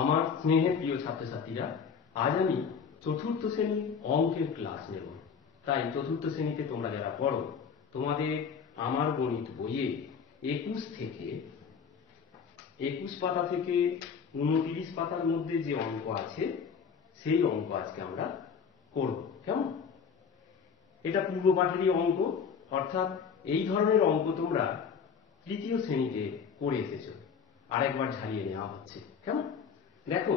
আমার স্নেহের প্রিয় ছাত্রছাত্রীরা, আজ আমি চতুর্থ শ্রেণী অঙ্কের ক্লাস নেব। তাই চতুর্থ শ্রেণীতে তোমরা যারা পড়ো, তোমাদের আমার গণিত বইয়ে 21 পাতা থেকে 29 পাতার মধ্যে যে অঙ্ক আছে সেই অঙ্ক আজকে আমরা করব। কেমন? এটা পূর্ব পাঠেরই অঙ্ক, অর্থাৎ এই ধরনের অঙ্ক তোমরা তৃতীয় শ্রেণীতে করে এসেছো। আরেকবার ঝালিয়ে নেওয়া হচ্ছে। কেমন? দেখো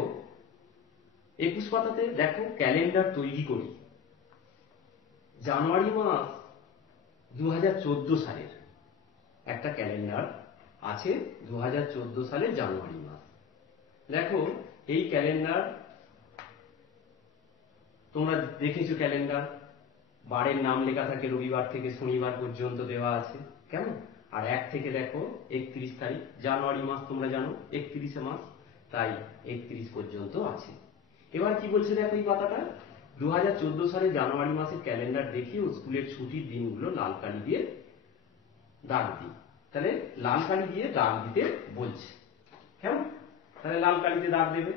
21 পাতাতে দেখো ক্যালেন্ডার তৈরি করি। জানুয়ারি মাস 2014 সালের একটা ক্যালেন্ডার আছে, 2014 সালের জানুয়ারি মাস। দেখো এই ক্যালেন্ডার তোমরা দেখেছো, ক্যালেন্ডার বারের নাম লেখা থাকে, রবিবার থেকে শনিবার পর্যন্ত দেওয়া আছে। কেমন? আর 1 থেকে দেখো 31 তারিখ, জানুয়ারি মাস তোমরা জানো 31 মাস, তাই 31 পর্যন্ত আছে। এবার কি বলছে দেখো এই পাতাটা, 2014 সালের জানুয়ারি মাসের ক্যালেন্ডার দেখিয়ে স্কুলের ছুটির দিনগুলো লাল কালি দিয়ে দাগ দিই। তাহলে লাল কালি দিয়ে দাগ দিতে বলছে। কেমন? তাহলে লাল কালিতে দাগ দেবে।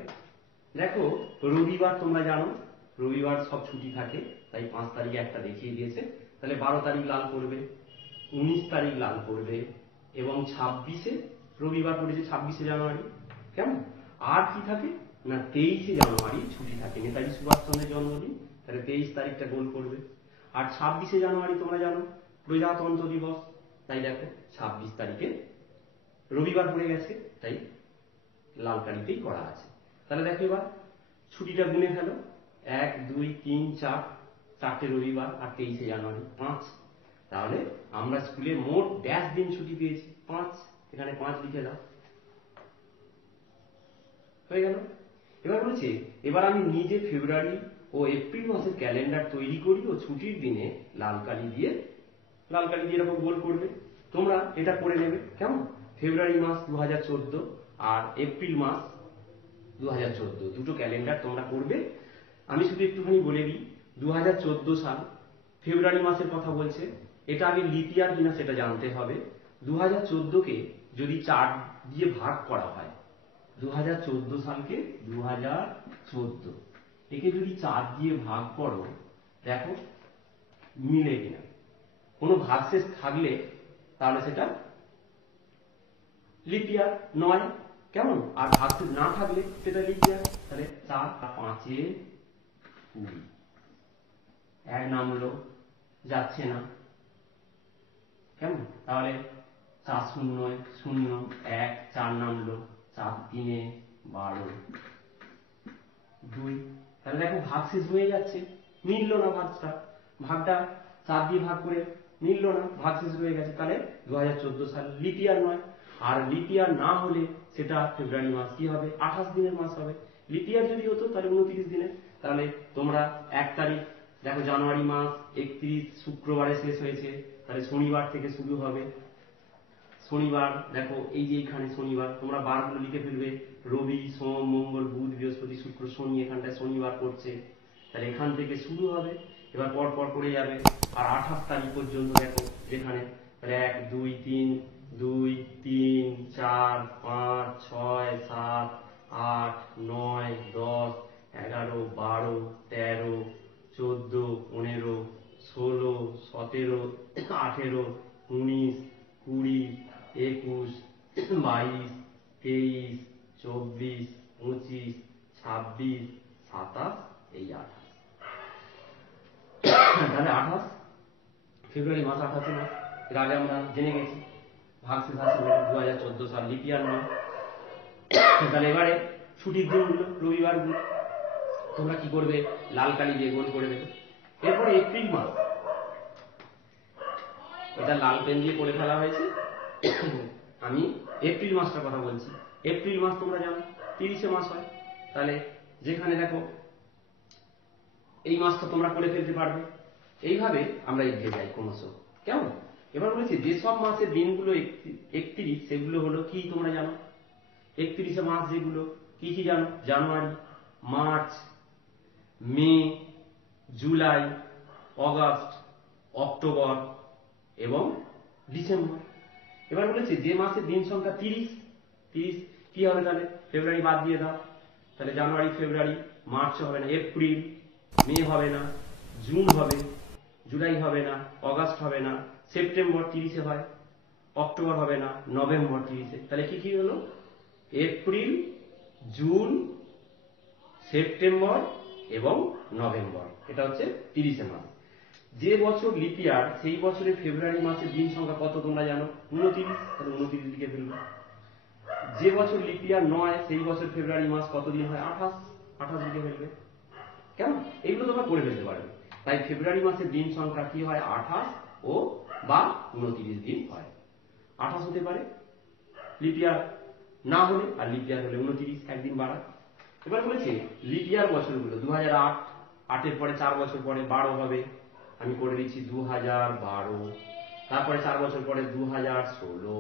দেখো রবিবার তোমরা জানো রবিবার সব ছুটি থাকে, তাই 5 তারিখে একটা দেখিয়ে দিয়েছে। তাহলে 12 তারিখ লাল করবে, 19 তারিখ লাল করবে, এবং 26-এ রবিবার পড়েছে 26শে জানুয়ারি। কেমন? আর কি থাকে না, 23শে জানুয়ারি ছুটি থাকে, নেতাজি সুভাষচন্দ্রের জন্মদিন, তাহলে 23 তারিখটা গোল করবে। আর 26শে জানুয়ারি তোমরা জানো প্রজাতন্ত্র দিবস, তাই দেখো 26 তারিখে রবিবার পড়ে গেছে, তাই লাল কালিতেই করা আছে। তাহলে দেখো এবার ছুটিটা গুনে ফেলো, 1 2 3 4, 4টে রবিবার আর 23শে জানুয়ারি 5। তাহলে আমরা স্কুলে মোট ড্যাশ দিন ছুটি পেয়েছি 5। এখানে 5 লিখে দাও, হয়ে গেল। এবার বলছে এবার আমি নিজে ফেব্রুয়ারি ও এপ্রিল মাসের ক্যালেন্ডার তৈরি করি ও ছুটির দিনে লাল কালি দিয়ে এরকম গোল করবে। তোমরা এটা করে নেবে। কেমন? ফেব্রুয়ারি মাস 2014 আর এপ্রিল মাস 2014 দুটো ক্যালেন্ডার তোমরা করবে। আমি শুধু একটুখানি বলে দিই, 2014 সাল ফেব্রুয়ারি মাসের কথা বলছে, এটা আগে লিপ ইয়ার কিনা সেটা জানতে হবে। 2014-কে যদি 4 দিয়ে ভাগ করা হয়, 2014 সালকে 2014 একে যদি 4 দিয়ে ভাগ করো, দেখো মিলে কিনা। কোনো ভাগশেষ থাকলে তাহলে সেটা লিপ ইয়ার নয়। কেমন? আর ভাগশেষ না থাকলে সেটা লিপ ইয়ার। তাহলে 4 আর 5-এ 20, 1 নামলো, যাচ্ছে না। কেমন? তাহলে 4 0 0 1, 4 নামলো, 4 3 12 2। তাহলে দেখো ভাগ শেষ হয়ে যাচ্ছে, মিললো না ভাগটা 4 দিয়ে ভাগ করে মিললো না, ভাগ শেষ হয়ে গেছে। তাহলে 2014 সাল লিপ ইয়ার নয়। আর লিপ ইয়ার না হলে সেটা ফেব্রুয়ারি মাস কি হবে? 28 দিনের মাস হবে। লিপ ইয়ার যদি হতো তাহলে 29 দিনের। তাহলে তোমরা 1 তারিখ দেখো জানুয়ারি মাস 31 শুক্রবারে শেষ হয়েছে, তাহলে শনিবার থেকে শুরু হবে। শনিবার দেখো এই যে এখানে শনিবার, তোমরা বারগুলো লিখে ফেলবে, রবি সোম মঙ্গল বুধ বৃহস্পতি শুক্র শনি, এখানটায় শনিবার পড়ছে, তাহলে এখান থেকে শুরু হবে, এবার পর পর করে যাবে। আর 28 তারিখ পর্যন্ত দেখো যেখানে, তাহলে 1 2 3 2 3 4 5 6 7 8 9 10 11 12 13 14 15 16 17 18 19 20 21 22 23 24 25 26 27 এই 28। তাহলে 28 ফেব্রুয়ারি মাস 28 মাস। এর আগে আমরা জেনে গেছি ভাগশেষ আসবে 2014 সাল লিপ ইয়ার নয়। তাহলে এবারে ছুটির দিনগুলো রবিবারগুলো তোমরা কি করবে? লাল কালি দিয়ে গোল করে দেবে। এরপরে এপ্রিল মাস, এটা লাল পেন দিয়ে করে ফেলা হয়েছে। আমি এপ্রিল মাসটার কথা বলছি। এপ্রিল মাস তোমরা জানো 30শে মাস হয়। তাহলে যেখানে দেখো এই মাসটা তোমরা করে ফেলতে পারবে। এইভাবে আমরা এগিয়ে যাই ক্রমশ। কেমন? এবার বলেছি যেসব মাসের দিনগুলো 31 সেগুলো হলো কি তোমরা জানো? 31শে মাস যেগুলো কি কি জানো? জানুয়ারি, মার্চ, মে, জুলাই, অগাস্ট, অক্টোবর এবং ডিসেম্বর। এবার বলেছে যে মাসের দিন সংখ্যা 30 কি হবে? তাহলে ফেব্রুয়ারি বাদ দিয়ে দাও, তাহলে জানুয়ারি, ফেব্রুয়ারি, মার্চ হবে না, এপ্রিল, মে হবে না, জুন হবে, জুলাই হবে না, অগাস্ট হবে না, সেপ্টেম্বর 30-এ হয়, অক্টোবর হবে না, নভেম্বর 30-এ। তাহলে কি কি হলো? এপ্রিল, জুন, সেপ্টেম্বর এবং নভেম্বর, এটা হচ্ছে 30-এ মাস। যে বছর লিপ ইয়ার সেই বছরের ফেব্রুয়ারি মাসের দিন সংখ্যা কত তোমরা জানো? 29। তাহলে 29 লিখে ফেলবে। যে বছর লিপ ইয়ার নয় সেই বছর ফেব্রুয়ারি মাস কত দিন হয়? 28। 28 লিখে ফেলবে। কেমন? এগুলো তোমরা করে ফেলতে পারবে। তাই ফেব্রুয়ারি মাসের দিন সংখ্যা কি হয়? 28 ও বা 29 দিন হয়। 28 হতে পারে লিপ ইয়ার না হলে, আর লিপ ইয়ার হলে 29, একদিন বাড়া। এবার বলেছে লিপ ইয়ার বছরগুলো 2008, 8-এর পরে 4 বছর পরে 12 হবে, আমি করে দিচ্ছি 2012। তারপরে 4 বছর পরে 2016,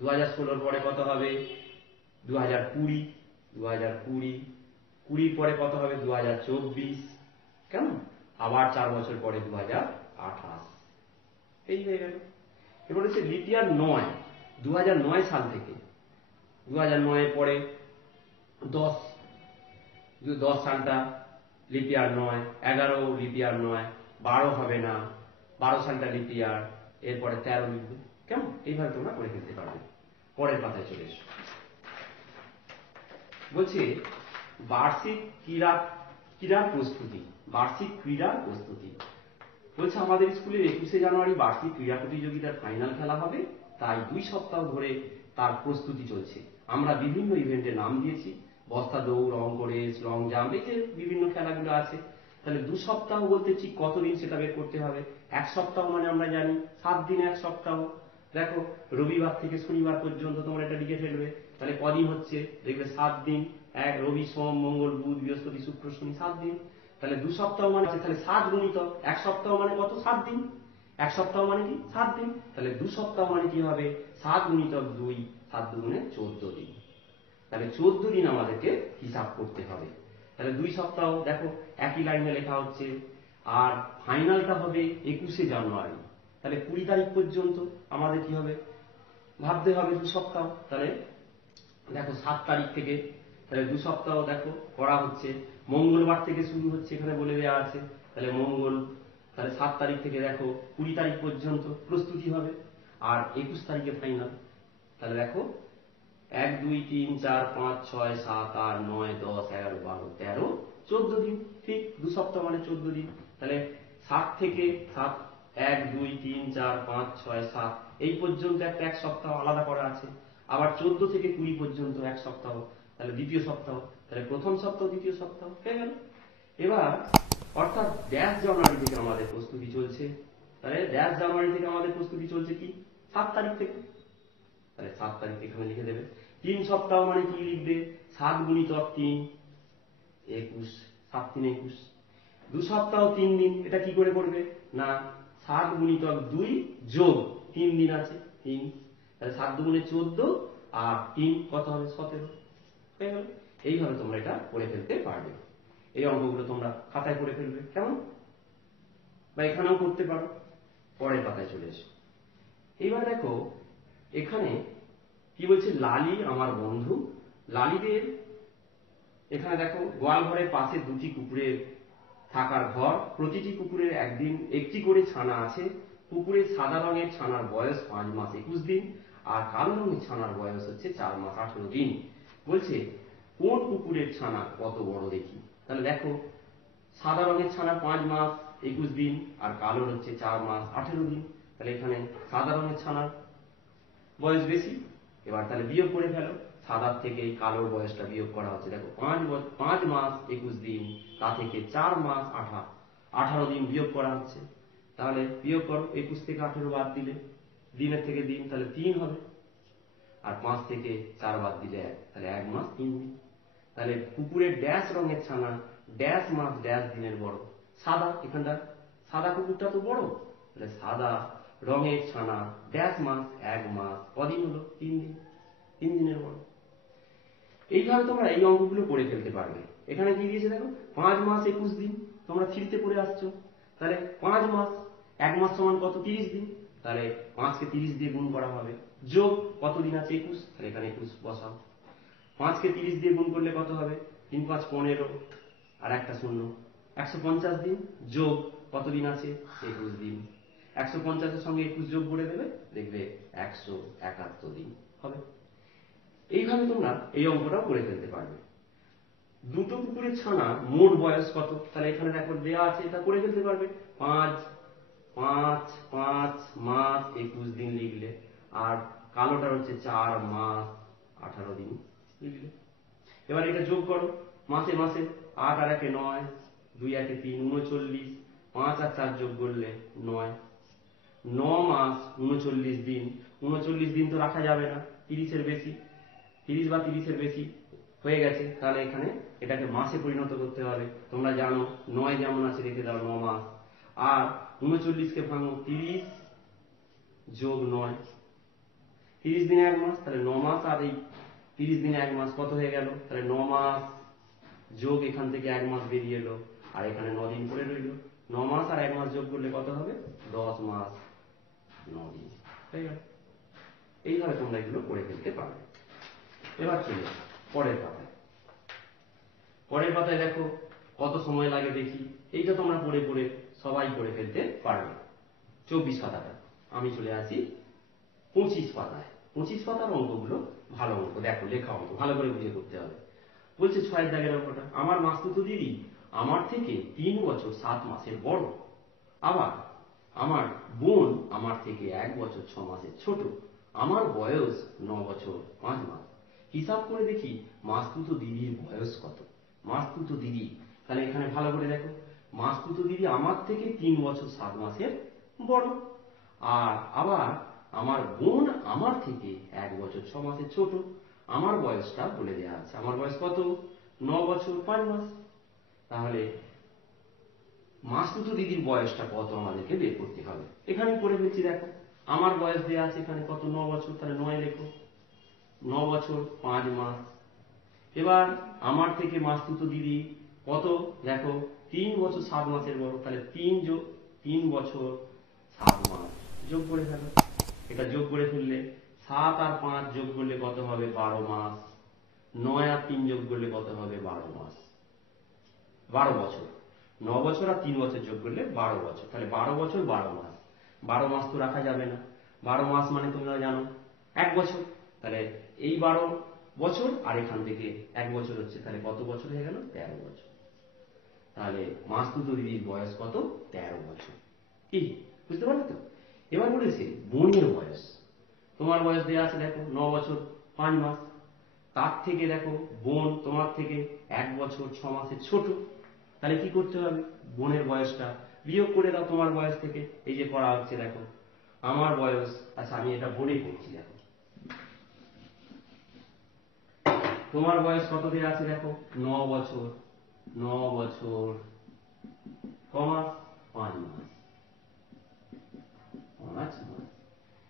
2016-র পরে কত হবে? 2020, 2020, 20 পরে কত হবে? 2024, কেমন? আবার 4 বছর পরে 2028। এই হয়ে গেল। এবার হচ্ছে লিপ ইয়ার 9, 2009 সাল থেকে 2009 পরে 10, 10 সালটা লিপ ইয়ার নয়, 11 লিপ ইয়ার নয়, 12 হবে না, 12 সালটা লিপ ইয়ার, এরপরে 13 লিখবে। কেমন? এইভাবে তোমরা করে ফেলতে পারবে। পরের পাতায় চলে এসো। বলছে বার্ষিক ক্রীড়ার প্রস্তুতি। বার্ষিক ক্রীড়ার প্রস্তুতি বলছে আমাদের স্কুলের 21শে জানুয়ারি বার্ষিক ক্রীড়া প্রতিযোগিতার ফাইনাল খেলা হবে, তাই 2 সপ্তাহ ধরে তার প্রস্তুতি চলছে। আমরা বিভিন্ন ইভেন্টের নাম দিয়েছি, বস্তা দৌড়, অঙ্ক রেস, লং জাম্প, এই যে বিভিন্ন খেলাগুলো আছে। তাহলে 2 সপ্তাহ বলতে ঠিক কতদিন সেটা বের করতে হবে। 1 সপ্তাহ মানে আমরা জানি 7 দিনে 1 সপ্তাহ। দেখো রবিবার থেকে শনিবার পর্যন্ত তোমরা এটা লিখে ফেলবে। তাহলে কদিন হচ্ছে? দেখবে 7 দিন। এক রবি, সোম, মঙ্গল, বুধ, বৃহস্পতি, শুক্র, শনি, 7 দিন। তাহলে 2 সপ্তাহ মানে তাহলে 7 গুণিত 1 সপ্তাহ মানে কত? 7 দিন। 1 সপ্তাহ মানে কি? 7 দিন। তাহলে 2 সপ্তাহ মানে কি হবে? 7 গুণিত 2, 7 দুগুণে 14 দিন। তাহলে 14 দিন আমাদেরকে হিসাব করতে হবে। তাহলে 2 সপ্তাহ দেখো একই লাইনে লেখা হচ্ছে। আর ফাইনালটা হবে 21শে জানুয়ারি। তাহলে 20 তারিখ পর্যন্ত আমাদের কি হবে? ভাবতে হবে 2 সপ্তাহ। তাহলে দেখো 7 তারিখ থেকে, তাহলে 2 সপ্তাহ দেখো করা হচ্ছে। মঙ্গলবার থেকে শুরু হচ্ছে, এখানে বলে দেওয়া আছে। তাহলে মঙ্গল, তাহলে 7 তারিখ থেকে দেখো 20 তারিখ পর্যন্ত প্রস্তুতি হবে, আর 21 তারিখে ফাইনাল। তাহলে দেখো 1, 2, 3, 4, 5, 6, 7, 8, 9, 10, 11, 12, 13, 14 দিন। ঠিক 2 সপ্তাহ মানে 14 দিন। তাহলে 7 থেকে 7, 1, 2, 3, 4, 5, 6, 7 এই পর্যন্ত একটা 1 সপ্তাহ আলাদা করা আছে। আবার 14 থেকে 20 পর্যন্ত 1 সপ্তাহ, তাহলে দ্বিতীয় সপ্তাহ। তাহলে প্রথম সপ্তাহ, দ্বিতীয় সপ্তাহ হয়ে গেল। এবার অর্থাৎ ড্যাশ জানুয়ারি থেকে আমাদের প্রস্তুতি চলছে। তাহলে ড্যাশ জানুয়ারি থেকে আমাদের প্রস্তুতি চলছে কি? 7 তারিখ থেকে। তাহলে 7 তারিখ এখানে লিখে দেবে। 3 সপ্তাহ মানে কি লিখবে? 7 গুণিত 3, 21, 7 3 21। 2 সপ্তাহ 3 দিন, এটা কি করে করবে? না 7 গুণিত 2 যোগ 3 দিন আছে 3, তাহলে 7 দুগুণে 14 আর 3 কত হবে? 17 হয়ে গেল। এইভাবে তোমরা এটা করে ফেলতে পারবে। এই অঙ্কগুলো তোমরা খাতায় করে ফেলবে, কেমন? বা এখানেও করতে পারো। পরের পাতায় চলে এসো। এইবার দেখো এখানে কি বলছে? লালি আমার বন্ধু। লালিদের এখানে দেখো গোয়াল ঘরের পাশে 2টি কুকুরের থাকার ঘর। প্রতিটি কুকুরের একটি করে ছানা আছে। কুকুরের সাদা রঙের ছানার বয়স 5 মাস 21 দিন, আর কালো রঙের ছানার বয়স হচ্ছে 4 মাস 18 দিন। বলছে কোন কুকুরের ছানা কত বড় দেখি। তাহলে দেখো সাদা রঙের ছানা 5 মাস 21 দিন, আর কালোর হচ্ছে 4 মাস 18 দিন। তাহলে এখানে সাদা রঙের ছানার বয়স বেশি। এবার তাহলে বিয়োগ করে ফেলো। সাদার থেকে কালোর বয়সটা বিয়োগ করা হচ্ছে। দেখো 5 মাস 21 দিন, তা থেকে 4 মাস 18 দিন বিয়োগ করা হচ্ছে। তাহলে বিয়োগ করো, 21 থেকে 18 বাদ দিলে দিনের থেকে দিন, তাহলে 3 হবে। আর 5 থেকে 4 বাদ দিলে 1, তাহলে 1 মাস 3 দিন। তাহলে কুকুরের ড্যাশ রঙের ছানা ড্যাশ মাস ড্যাশ দিনের বড়। সাদা, এখানটা সাদা কুকুরটা তো বড়, তাহলে সাদা রঙের ছানা ড্যাশ মাস 1 মাস কদিন হলো? 3 দিন, 3 দিনের বড়। এইভাবে তোমরা এই অঙ্কগুলো করে ফেলতে পারবে। এখানে কি দিয়েছে দেখো 5 মাস 21 দিন, তোমরা 3তে পড়ে আসছো। তাহলে 5 মাস, 1 মাস সমান কত? 30 দিন। তাহলে 5কে 30 দিয়ে গুণ করা হবে, যোগ কত দিন আছে? 21, তাহলে এখানে 21 বসাও। 5কে 30 দিয়ে গুণ করলে কত হবে? 3 5 15 আর একটা শূন্য, 150 দিন যোগ কতদিন আছে? 21 দিন। 150-এর সঙ্গে 21 যোগ করে দেবে, দেখবে 171 দিন হবে। এইভাবে তোমরা এই অঙ্কটাও করে ফেলতে পারবে। দুটো কুকুরের ছানা মোট বয়স কত? তাহলে এখানে দেখো দেওয়া আছে, এটা করে ফেলতে পারবে। 5 5 5 মাস 21 দিন লিখলে, আর কালোটার হচ্ছে 4 মাস 18 দিন লিখলে। এবার এটা যোগ করো, মাসে মাসে 8 আর 1 9, 2 1 3 39, 5 আর 4 যোগ করলে 9, 9 মাস 39 দিন। 39 দিন তো রাখা যাবে না, 30-এর বেশি, 30 বা 30-এর বেশি হয়ে গেছে, তাহলে এখানে এটাকে মাসে পরিণত করতে হবে। তোমরা জানো 9 যেমন আছে রেখে দাও 9 মাস, আর 39-কে ভাঙো, 30 যোগ 9, 30 দিনে 1 মাস, তাহলে 9 মাস, আর এই 30 দিনে 1 মাস কত হয়ে গেল? তাহলে 9 মাস যোগ এখান থেকে 1 মাস বেরিয়ে এলো, আর এখানে 9 দিন পরে রইল। 9 মাস আর 1 মাস যোগ করলে কত হবে? 10 মাস 9 দিন হয়ে গেল। এইভাবে তোমরা এগুলো করে ফেলতে পারবে। এবার চলে পরের পাতায়। পরের পাতায় দেখো কত সময় লাগে দেখি। এইটা তোমরা পড়ে পড়ে সবাই করে ফেলতে পারবে। 24 পাতাটা, আমি চলে আসি 25 পাতায়। 25 পাতার অঙ্কগুলো ভালো অঙ্ক, দেখো লেখা অঙ্ক, ভালো করে বুঝে করতে হবে। বলছে 6 দাগের অঙ্কটা, আমার মাসতুতো দিদি আমার থেকে 3 বছর 7 মাসের বড়, আবার আমার বোন আমার থেকে 1 বছর 6 মাসের ছোট, আমার বয়স 9 বছর 5 মাস। হিসাব করে দেখি মাসতুতো দিদির বয়স কত? মাসতুতো দিদি, তাহলে এখানে ভালো করে দেখো, মাসতুতো দিদি আমার থেকে 3 বছর 7 মাসের বড়, আর আবার আমার বোন আমার থেকে 1 বছর 6 মাসের ছোট। আমার বয়সটা বলে দেওয়া আছে, আমার বয়স কত? 9 বছর 5 মাস। তাহলে মাসতুতো দিদির বয়সটা কত আমাদেরকে বের করতে হবে। এখানে করে ফেলছি, দেখো আমার বয়স দেওয়া আছে এখানে কত? 9 বছর, তাহলে 9 লেখো, 9 বছর 5 মাস। এবার আমার থেকে মাসতুতো দিদি কত? দেখো 3 বছর 7 মাসের বড়, তাহলে 3 বছর 7 মাস যোগ করে ফেলো। এটা যোগ করে ফেললে 7 আর 5 যোগ করলে কত হবে? 12 মাস। 9 আর 3 যোগ করলে কত হবে? 12 মাস, 12 বছর। 9 বছর আর 3 বছর যোগ করলে 12 বছর, তাহলে 12 বছর 12 মাস। 12 মাস তো রাখা যাবে না, 12 মাস মানে তোমরা জানো 1 বছর, তাহলে এই 12 বছর আর এখান থেকে 1 বছর হচ্ছে, তাহলে কত বছর হয়ে গেল? 13 বছর। তাহলে মাসতুতো দিদির বয়স কত? 13 বছর। কি বুঝতে পারলে তো? এবার বলেছে বোনের বয়স। তোমার বয়স দেওয়া আছে দেখো 9 বছর 5 মাস, তার থেকে দেখো বোন তোমার থেকে 1 বছর 6 মাসের ছোট, তাহলে কি করতে হবে? বোনের বয়সটা বিয়োগ করে দাও তোমার বয়স থেকে। এই যে করা হচ্ছে দেখো, আমার বয়স, আচ্ছা আমি এটা বলে করছি, দেখো তোমার বয়স কত দেওয়া আছে দেখো? 9 বছর, 9 বছর কমাস 5 মাস, 5 মাস।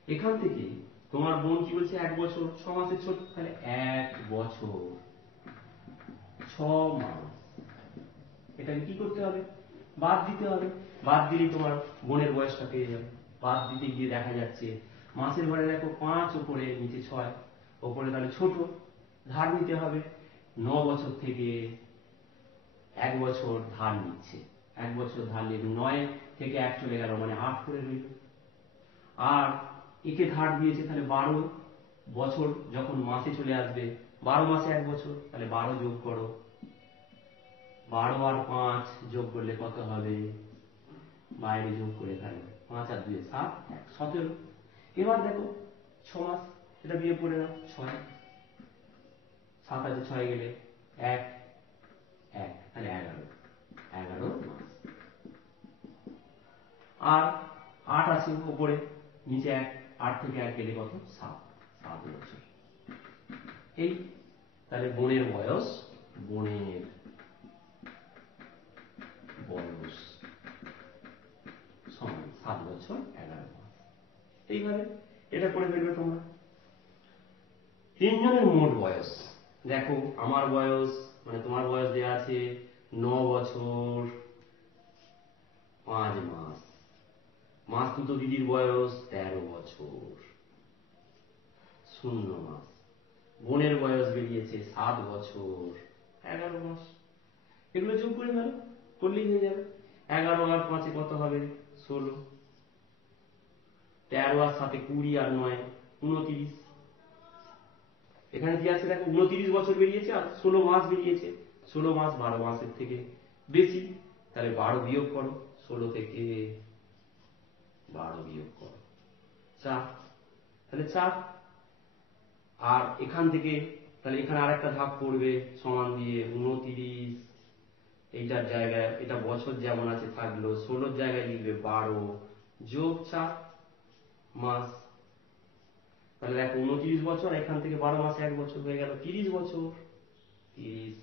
এখান থেকে তোমার বোন কি বলছে? 1 বছর 6 মাসের ছোট, তাহলে 1 বছর 6 মাস। এটাকে কি করতে হবে? বাদ দিতে হবে। বাদ দিলেই তোমার বোনের বয়সটা পেয়ে যাবে। বাদ দিতে গিয়ে দেখা যাচ্ছে মাসের ঘরে দেখো 5 ওপরে, নিচে 6, ওপরে তাহলে ছোট, ধার নিতে হবে। 9 বছর থেকে 1 বছর ধার নিচ্ছে, 1 বছর ধার নিয়ে 9 থেকে 1 চলে গেল, মানে 8 করে রইল। আর একে ধার দিয়েছে, তাহলে 12 বছর যখন মাসে চলে আসবে, 12 মাসে 1 বছর, তাহলে 12 যোগ করো, 12 আর 5 যোগ করলে কত হবে? বাইরে যোগ করে ফেলো, 5 আর 2 7, 1 17। এবার দেখো 6 মাস, এটা বিয়োগ করে নাও, 6 7 আছে 6 গেলে 1 1, তাহলে 11 মাস। আর 8 আছে উপরে, নিচে 1, 8 থেকে 1 গেলে কত? 7 বছর। এই তাহলে বোনের বয়স সমান 7 বছর 11 মাস। এইভাবে এটা করে ফেলবে তোমরা। তিনজনের মোট বয়স দেখো, আমার বয়স মানে তোমার বয়স দেওয়া আছে 9 বছর 5 মাস, মাসতুতো দিদির বয়স 13 বছর 0 মাস, বোনের বয়স বেরিয়েছে 7 বছর 11 মাস। এগুলো যোগ করে ফেলো, করলেই হয়ে যাবে। 11 আর 5 কত হবে? 16। 13 আর 7 20 আর 9 29। এখানে কি আছে দেখো, 29 বছর বেরিয়েছে আর 16 মাস বেরিয়েছে। 16 মাস 12 মাসের থেকে বেশি, তাহলে 12 বিয়োগ করো, 16 থেকে 12 বিয়োগ করো, 4, তাহলে 4। আর এখান থেকে তাহলে এখানে আরেকটা ধাপ পড়বে, সমান দিয়ে 29, এইটার জায়গায় এটা বছর যেমন আছে থাকলো, 16 জায়গায় লিখবে 12 যোগ 4 মাস। তাহলে দেখো 29 বছর, এখান থেকে 12 মাস 1 বছর হয়ে গেল 30 বছর। 30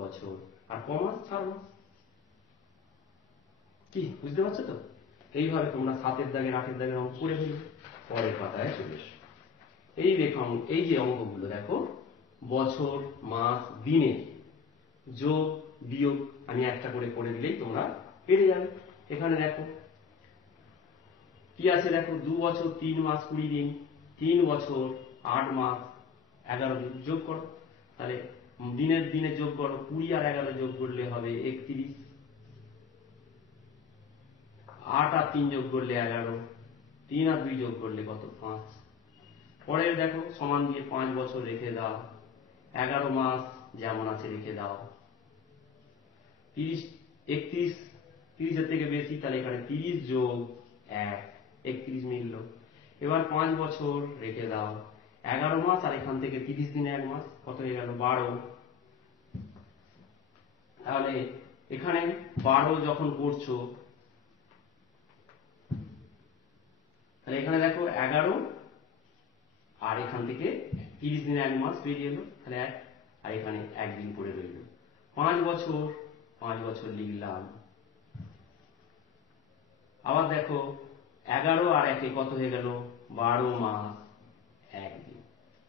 বছর আর কমাস 4 মাস। কি বুঝতে পারছো তো? এইভাবে তোমরা 7 দাগের 8 দাগের অঙ্ক করে ফেলবে। পরের পাতায় চলে এসো। এই লেখা এই যে অঙ্কগুলো দেখো, বছর মাস দিনে যোগ বিয়োগ আমি একটা করে করে দিলেই তোমরা পেরে যাবে। এখানে দেখো কি আছে, দেখো 2 বছর 3 মাস 20 দিন, 3 বছর 8 মাস 11 দিন, যোগ করো। তাহলে দিনের দিনে যোগ করো, 20 আর 11 যোগ করলে হবে 31, 8 আর 3 যোগ করলে 11, 3 আর 2 যোগ করলে কত? 5। পরের দেখো সমান দিয়ে 5 বছর রেখে দাও, 11 মাস যেমন আছে রেখে দাও, 30 31, 30 এর থেকে বেশি, তাহলে এখানে 30 যোগ 1 31 মিলল। এবার 5 বছর রেখে দাও, 11 মাস আর এখান থেকে 30 দিনে 1 মাস, কত হয়ে গেল? 12। তাহলে এখানে 12 যখন করছো, তাহলে এখানে দেখো 11 আর এখান থেকে 30 দিনে 1 মাস বেরিয়ে এলো, তাহলে 1 আর এখানে 1 দিন পড়ে রইল। 5 বছর, 5 বছর লিখলাম। আবার দেখো 11 আর 1 কত হয়ে গেল? 12 মাস 1 দিন,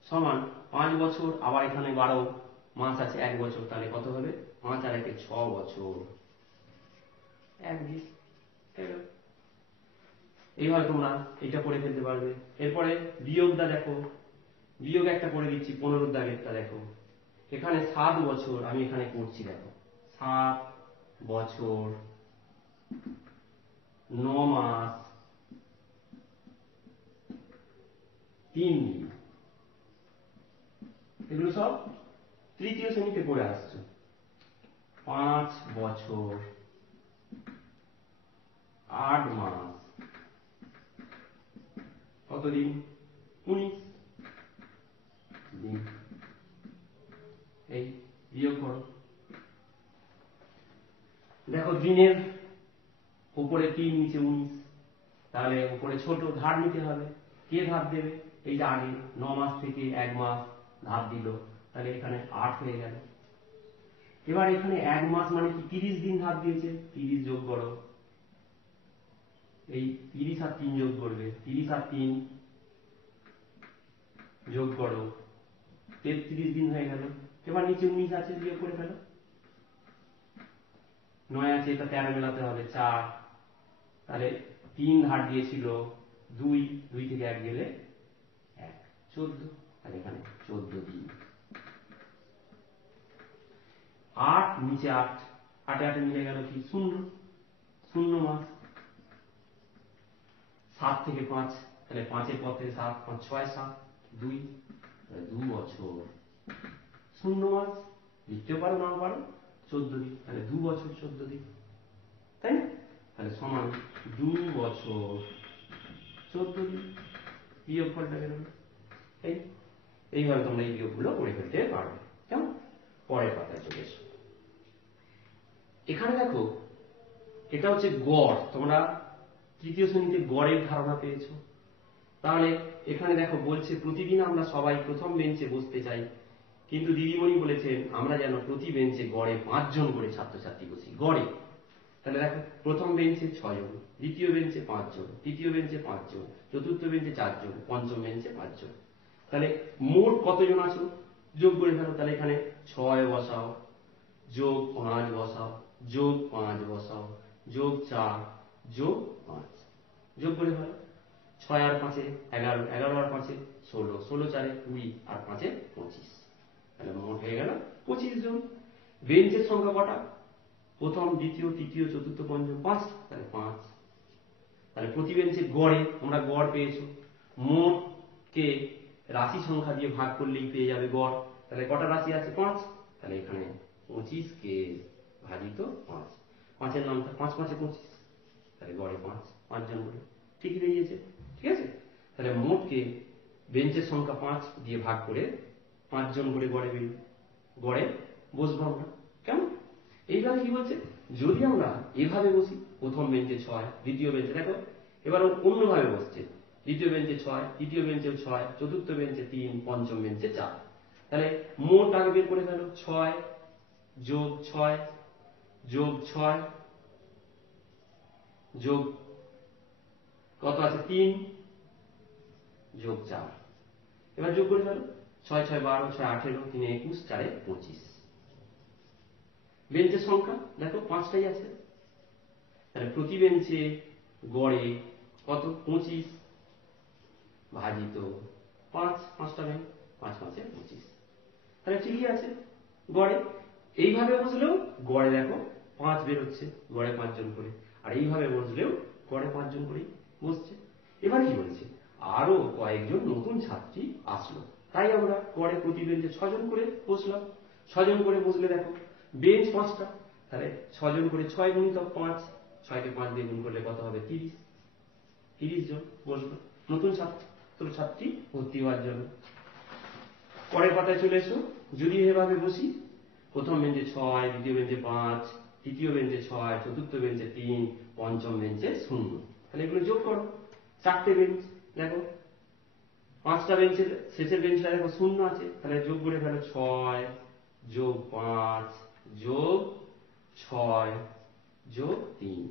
সমান 5 বছর, আবার এখানে 12 মাস আছে 1 বছর, তাহলে কত হবে? 5 আর 1 6 বছর 1 দিন। এইভাবে তোমরা এটা করে ফেলতে পারবে। এরপরে বিয়োগটা দেখো, বিয়োগ একটা করে দিচ্ছি 15 দাগেরটা দেখো, এখানে 7 বছর আমি এখানে করছি, দেখো 7 বছর 9 মাস 3 দিন, এগুলো সব তৃতীয় শ্রেণীতে পড়ে আসছো। 5 বছর 8 মাস কত দিন? 19 দিন। এই বিয়োগ করো, দেখো দিনের উপরে 3 নিচে 19, তাহলে উপরে ছোট ধার নিতে হবে। কে ধার দেবে? এই যে আগে 9 মাস থেকে 1 মাস ধার দিল, তাহলে এখানে 8 হয়ে গেল। এবার এখানে 1 মাস মানে কি? 30 দিন ধার দিয়েছে, 30 যোগ করো, এই 30 আর 3 যোগ করবে, 30 আর 3 যোগ করো, 33 দিন হয়ে গেল। এবার নিচে 19 আছে, বিয়োগ করে ফেলো। 9 আছে, এটা 13 মেলাতে হবে 4, তাহলে 3 ধার দিয়েছিল 2, 2 থেকে 1 গেলে 1, 14, তাহলে এখানে 14 দিন। 8 নিচে 8, 8 8 মিলে গেল কি? 0, 0 মাস। 7 থেকে 5, তাহলে 5 এর পর থেকে 7, 5 6 7 2, 2 বছর 0 মাস, লিখতেও পারো নাও পারো, 14 দিন, তাহলে 2 বছর 14 দিন, তাই না? তাহলে সমান 2 বছর 14 দিন, বিয়োগ ফলটা বেরোবে। এইভাবে তোমরা এই বিয়োগগুলো করে ফেলতে পারবে। কেমন? পরের পাতায় চলে এসো। এখানে দেখো এটা হচ্ছে গড়, তোমরা তৃতীয় শ্রেণীতে গড়ের ধারণা পেয়েছো। তাহলে এখানে দেখো বলছে প্রতিদিন আমরা সবাই প্রথম বেঞ্চে বসতে চাই, কিন্তু দিদিমণি বলেছেন আমরা যেন প্রতি বেঞ্চে গড়ে 5 জন করে ছাত্রছাত্রী বসি, গড়ে। তাহলে দেখো প্রথম বেঞ্চে 6 জন, দ্বিতীয় বেঞ্চে 5 জন, তৃতীয় বেঞ্চে 5 জন, চতুর্থ বেঞ্চে 4 জন, পঞ্চম বেঞ্চে 5 জন। তাহলে মোট কতজন আছো? যোগ করে ফেলো। তাহলে এখানে 6 বসাও, যোগ 5 বসাও, যোগ 5 বসাও, যোগ 4, যোগ 5, যোগ করে ফেলো। 6 আর 5 11, 11 আর 5 16, 16 4 20 আর 5 25, তাহলে মোট হয়ে গেল 25 জন। বেঞ্চের সংখ্যা কটা? প্রথম, দ্বিতীয়, তৃতীয়, চতুর্থ, পঞ্চম, 5, তাহলে 5। তাহলে প্রতি বেঞ্চে গড়ে তোমরা গড় পেয়েছো, মোটকে রাশি সংখ্যা দিয়ে ভাগ করলেই পেয়ে যাবে গড়। তাহলে কটা রাশি আছে? 5। তাহলে এখানে 25কে ভাজিত 5, 5-এর নামটা 5 5-এ 25, তাহলে গড়ে 5, 5 জন করে ঠিকই বেরিয়েছে। ঠিক আছে, তাহলে মোটকে বেঞ্চের সংখ্যা 5 দিয়ে ভাগ করে 5 জন করে গড়ে বেরিয়ে গড়ে বসবো আমরা। কেমন? এইভাবে কি বলছে, যদি আমরা এভাবে বসি, প্রথম বেঞ্চে 6, দ্বিতীয় বেঞ্চে, দেখো এবার অন্যভাবে বসছে, দ্বিতীয় বেঞ্চে 6, তৃতীয় বেঞ্চেও 6, চতুর্থ বেঞ্চে 3, পঞ্চম বেঞ্চে 4। তাহলে মোট আগে বের করে ফেলো, 6 যোগ 6 যোগ 6 যোগ কত আছে? 3 যোগ 4। এবার যোগ করে ফেলো, 6 6 12, 6 18, 3 21, 4 25। বেঞ্চের সংখ্যা দেখো 5টাই আছে, তাহলে প্রতি বেঞ্চে গড়ে কত? 25 ভাজিত 5, 5টা বেঞ্চ, 5 5-এ 25, তাহলে ঠিকই আছে গড়ে। এইভাবে বসলেও গড়ে দেখো 5 বেরোচ্ছে, গড়ে 5 জন করে, আর এইভাবে বসলেও গড়ে 5 জন করেই বসছে। এবার কি বলছে, আরো কয়েকজন নতুন ছাত্রী আসলো, তাই আমরা গড়ে প্রতি বেঞ্চে 6 জন করে বসলাম। 6 জন করে বসলে দেখো বেঞ্চ 5টা, তাহলে 6 জন করে 6 গুণিতক 5, 6কে 5 দিয়ে গুণ করলে কত হবে? 30, 30 জন বসলো নতুন ছাত্র ছাত্রী ভর্তি হওয়ার জন্য। পরের পাতায় চলে এসো, যদি এভাবে বসি, প্রথম বেঞ্চে 6, দ্বিতীয় বেঞ্চে 5, তৃতীয় বেঞ্চে 6, চতুর্থ বেঞ্চে 3, পঞ্চম বেঞ্চে 0, তাহলে এগুলো যোগ করো। 4টে বেঞ্চ, দেখো 5টা বেঞ্চের শেষের বেঞ্চটা দেখো 0 আছে, তাহলে যোগ করে ফেলো, 6 যোগ 5 যোগ 6 যোগ 3,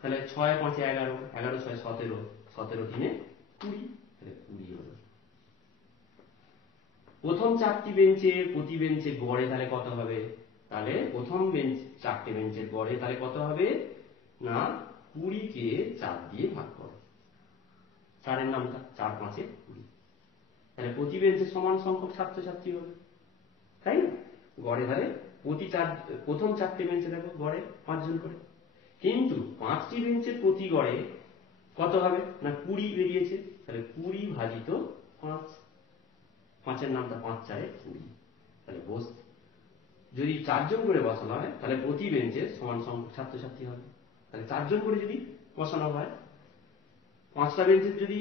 তাহলে 6 5 11, 11 6 17, 17 3 20, তাহলে 20 হলো। প্রথম 4টি বেঞ্চে প্রতি বেঞ্চে গড়ে তাহলে কত হবে? তাহলে প্রথম বেঞ্চ 4টে বেঞ্চের গড়ে তাহলে কত হবে না, 20কে 4 দিয়ে ভাগ করো, 4-এর নামটা 4 5-এ 20, তাহলে প্রতি বেঞ্চে সমান সংখ্যক ছাত্রছাত্রী হবে, তাই না? গড়ে তাহলে প্রথম 4টে বেঞ্চে দেখো গড়ে 5 জন করে, কিন্তু 5টি বেঞ্চের প্রতি গড়ে কত হবে না, 20 বেরিয়েছে, তাহলে 20 ভাজিত 5, 5-এর নামটা 5 4-এ 20, তাহলে বস যদি 4 জন করে বসানো হয় তাহলে প্রতি বেঞ্চে সমান সংখ্যক ছাত্রছাত্রী হবে, তাহলে 4 জন করে যদি বসানো হয়, 5টা বেঞ্চের যদি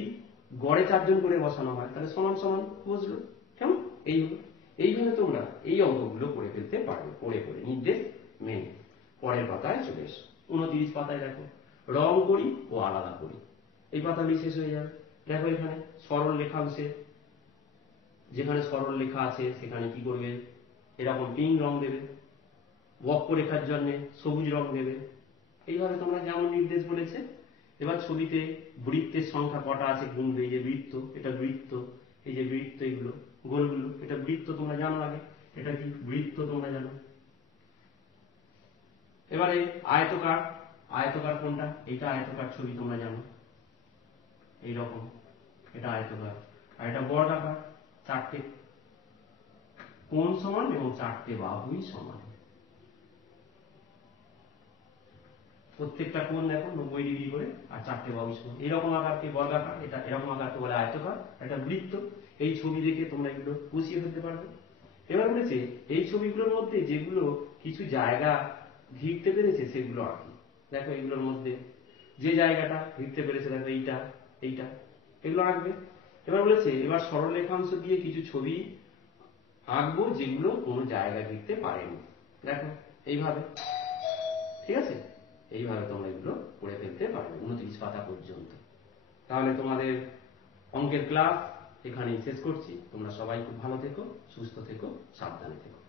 গড়ে 4 জন করে বসানো হয় তাহলে সমান সমান বসলো। কেমন? এই হলো। এইভাবে তোমরা এই অঙ্কগুলো করে ফেলতে পারবে পড়ে পড়ে নির্দেশ মেনে। পরের পাতায় চলে এসো, 29 পাতায় দেখো, রং করি ও আলাদা করি, এই পাতাগুলি শেষ হয়ে যাবে। দেখো এখানে সরল রেখাংশে যেখানে সরল লেখা আছে সেখানে কি করবে, এরকম পিঙ্ক রং দেবে, বক্ররেখার জন্য সবুজ রং দেবে, এইভাবে তোমরা যেমন নির্দেশ বলেছে। এবার ছবিতে বৃত্তের সংখ্যা কটা আছে গুনবে, এই যে বৃত্ত, এটা বৃত্ত, এই যে বৃত্ত, এগুলো গোলগুলো, এটা বৃত্ত তোমরা জানো, আগে এটা কি বৃত্ত তোমরা জানো। এবারে আয়তকার, আয়তকার কোনটা, এটা আয়তকার ছবি তোমরা জানো, এইরকম এটা আয়তকার, আর এটা বর্গাকার, 4টে কোণ সমান এবং 4টে বাহুই সমান, প্রত্যেকটা কোণ দেখো 90 ডিগ্রি করে, আর 4টে বাহু সমান, এরকম আকারকে বর্গাকার, এটা এরকম আকারকে বলে আয়তকার, এটা বৃত্ত। এই ছবি দেখে তোমরা এগুলো বুঝিয়ে ফেলতে পারবে। এবার বলেছে এই ছবিগুলোর মধ্যে যেগুলো কিছু জায়গা ঘিরতে পেরেছে সেগুলো আঁকি। দেখো এগুলোর মধ্যে যে জায়গাটা ঘিরতে পেরেছে, দেখো এইটা এইটা, এগুলো আঁকবে। এবার বলেছে এবার সরল রেখাংশ দিয়ে কিছু ছবি আঁকবো যেগুলো কোনো জায়গা ঘিরতে পারেনি, দেখো এইভাবে। ঠিক আছে, এইভাবে তোমরা এগুলো করে ফেলতে পারবে 29 পাতা পর্যন্ত। তাহলে তোমাদের অঙ্কের ক্লাস এখানেই শেষ করছি। তোমরা সবাই খুব ভালো থেকো, সুস্থ থেকো, সাবধানে থেকো।